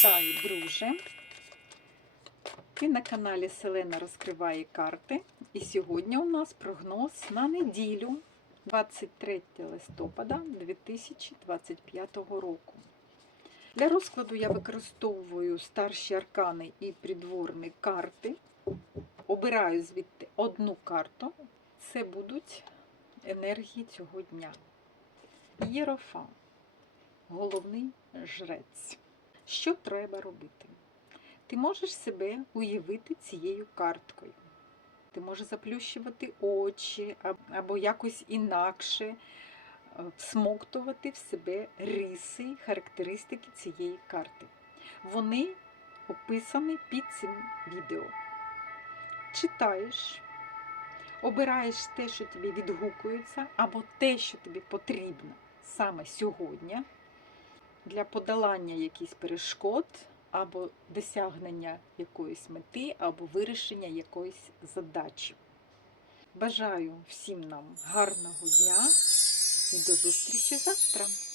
Вітаю, друже! Ти на каналі Селена розкриває карти. І сьогодні у нас прогноз на неділю 23 листопада 2025 року. Для розкладу я використовую старші аркани і придворні карти. Обираю звідти одну карту. Це будуть енергії цього дня. Єрофан. Головний жрець. Що треба робити? Ти можеш себе уявити цією карткою. Ти можеш заплющувати очі або якось інакше е, всмоктувати в себе риси, характеристики цієї карти. Вони описані під цим відео. Читаєш, обираєш те, що тобі відгукується, або те, що тобі потрібно саме сьогодні для подолання якихось перешкод або досягнення якоїсь мети, або вирішення якоїсь задачі. Бажаю всім нам гарного дня і до зустрічі завтра!